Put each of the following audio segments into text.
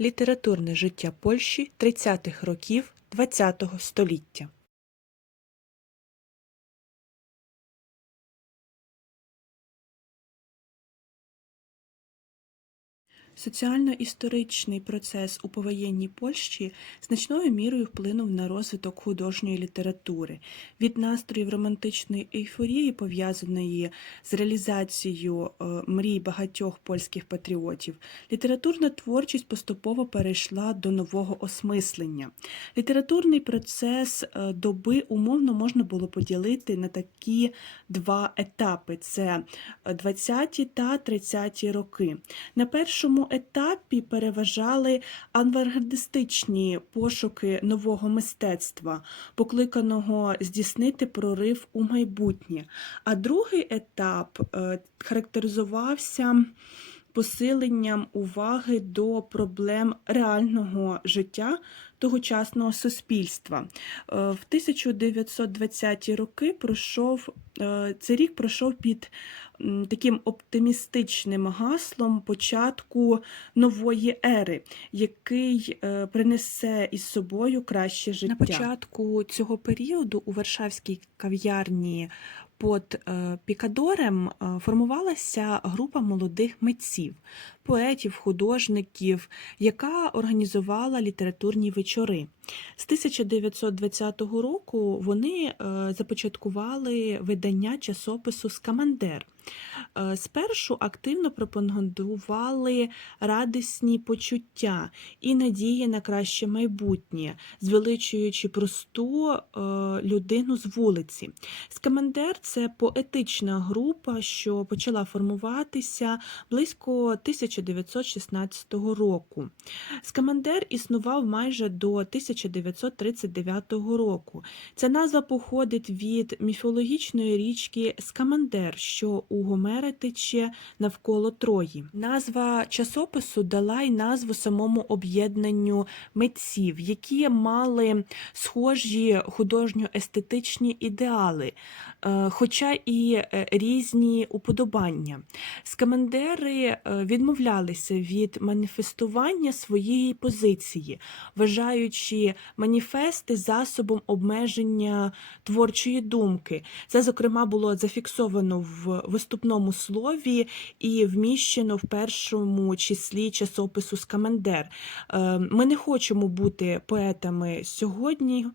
Літературне життя Польщі 30-х років ХХ століття. Соціально-історичний процес у повоєнній Польщі значною мірою вплинув на розвиток художньої літератури. Від настроїв романтичної ейфорії, пов'язаної з реалізацією е, мрій багатьох польських патріотів, літературна творчість поступово перейшла до нового осмислення. Літературний процес е, доби умовно можна було поділити на такі два етапи: це 20-ті та 30-ті роки. На першому етапі переважали авангардистичні пошуки нового мистецтва, покликаного здійснити прорив у майбутнє. А другий етап е, характеризувався посиленням уваги до проблем реального життя тогочасного суспільства. Е, В 1920-ті роки пройшов е, цей рік пройшов під таким оптимістичним гаслом початку нової ери, який е, принесе із собою краще життя. На початку цього періоду у Варшавській кав'ярні під е, Пікадорем е, формувалася група молодих митців, поетів, художників, яка організувала літературні вечори. З 1920 року вони е, започаткували видання часопису Скамандер. Е, Спершу активно пропагандували радісні почуття і надії на краще майбутнє, звеличуючи просту е, людину з вулиці. Скамандер це поетична група, що почала формуватися близько 1916 року. Скамандер існував майже до 1939 року. Ця назва походить від міфологічної річки Скамандер, що у Гомера тече навколо Трої. Назва часопису дала й назву самому об'єднанню митців, які мали схожі художньо-естетичні ідеали, е, хоча і е, різні уподобання. Скамандери е, відмовлялися від маніфестування своєї позиції, вважаючи маніфести засобом обмеження творчої думки. Це, зокрема, було зафіксовано в виступному слові і вміщено в першому числі часопису Скамандер. Е, Ми не хочемо бути поетами сьогодні.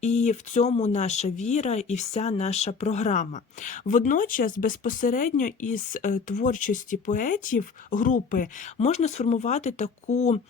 І в цьому наша віра і вся наша програма. Водночас, безпосередньо із е, творчості поетів групи можна сформувати таку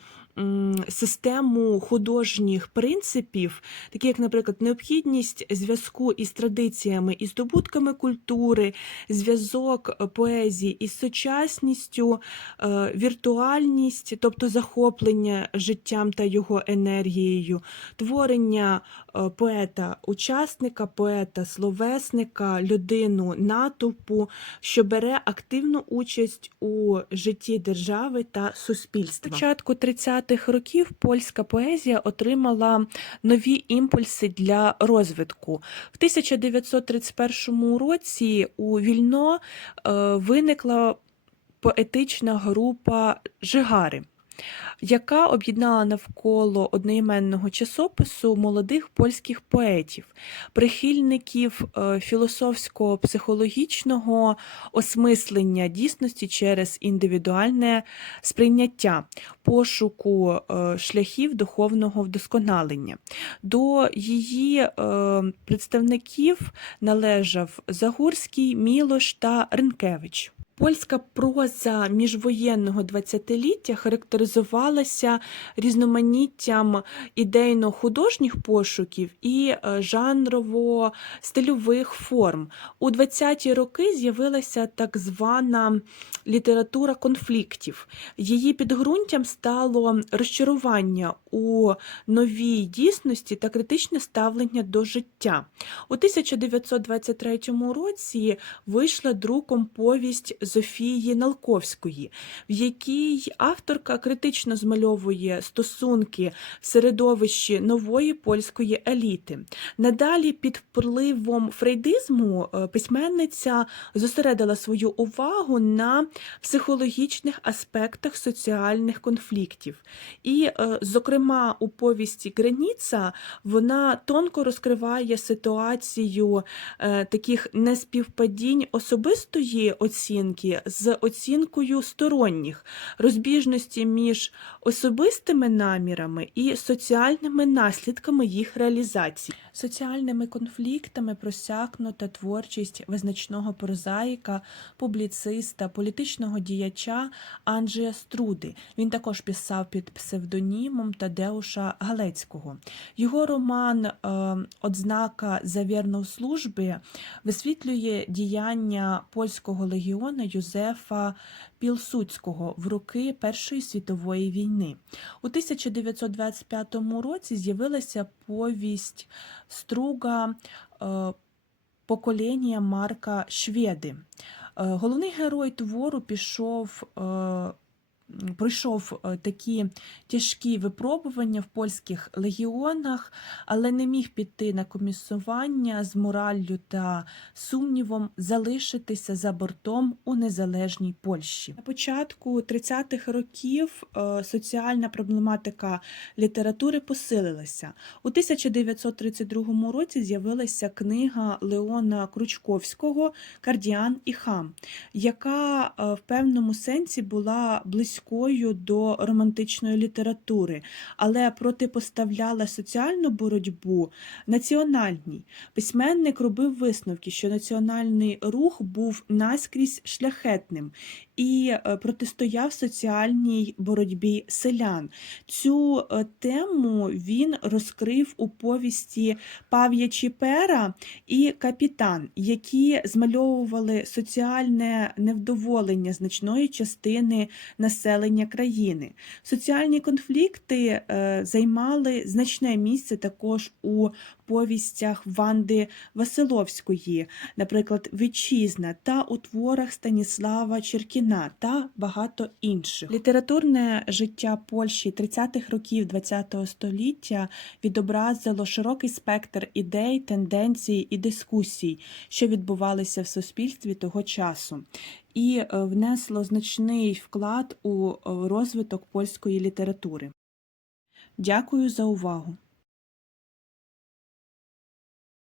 систему художніх принципів, такі як, наприклад, необхідність зв'язку із традиціями і здобутками культури, зв'язок е, поезії із сучасністю, е, віртуальність, тобто захоплення життям та його енергією, творення е, поета-учасника, поета, словесника, людину натовпу, що бере активну участь у житті держави та суспільства. Спочатку 30 70-х років польська поезія отримала нові імпульси для розвитку. В 1931 році у Вільно е, виникла поетична група Жигари яка об'єднала навколо одноіменного часопису молодих польських поетів, прихильників е, філософсько-психологічного осмислення дійсності через індивідуальне сприйняття, пошуку е, шляхів духовного вдосконалення. До її е, представників належав Загурський, Мілош та Ренкевич. Польська проза міжвоєнного двадцятиліття характеризувалася різноманіттям ідейно-художніх пошуків і е, жанрово-стильових форм. У 20-ті роки з'явилася так звана література конфліктів. Її підґрунтям стало розчарування у новій дійсності та критичне ставлення до життя. У 1923 році вийшла друком повість Зофії Налковської, в якій авторка критично змальовує стосунки в середовищі нової польської еліти. Надалі під впливом фрейдизму е, письменниця зосередила свою увагу на психологічних аспектах соціальних конфліктів. І, е, зокрема, у повісті Граніца вона тонко розкриває ситуацію е, таких неспівпадінь особистої оцінки з оцінкою сторонніх, розбіжності між особистими намірами і соціальними наслідками їх реалізації. Соціальними конфліктами просякнута творчість визначного прозаїка, публіциста, політичного діяча Анджея Струди. Він також писав під псевдонімом Тадеуша Галецького. Його роман е, Одзнака за вірну службі висвітлює діяння польського легіона Юзефа Пілсуцького в роки Першої світової війни. У 1925 році з'явилася повість Струга е, Покоління Марка Шведи. Е, Головний герой твору пішов. Пройшов е, такі тяжкі випробування в польських легіонах, але не міг піти на комісування з мораллю та сумнівом залишитися за бортом у незалежній Польщі. На початку 30-х років е, соціальна проблематика літератури посилилася. У 1932 році з'явилася книга Леона Кручковського Кардіан і хам, яка е, в певному сенсі була близькою до романтичної літератури, але протипоставляла соціальну боротьбу національній. Письменник робив висновки, що національний рух був наскрізь шляхетним і е, протистояв соціальній боротьбі селян. Цю е, тему він розкрив у повісті Пав'ячі пера і капітан, які змальовували соціальне невдоволення значної частини населення країни. Соціальні конфлікти е, займали значне місце також у повістях Ванди Василовської, наприклад, Вітчизна та у творах Станіслава Черкіна та багато інших. Літературне життя Польщі 30-х років ХХ століття відобразило широкий спектр ідей, тенденцій і дискусій, що відбувалися в суспільстві того часу, і е, внесло значний вклад у е, розвиток польської літератури. Дякую за увагу!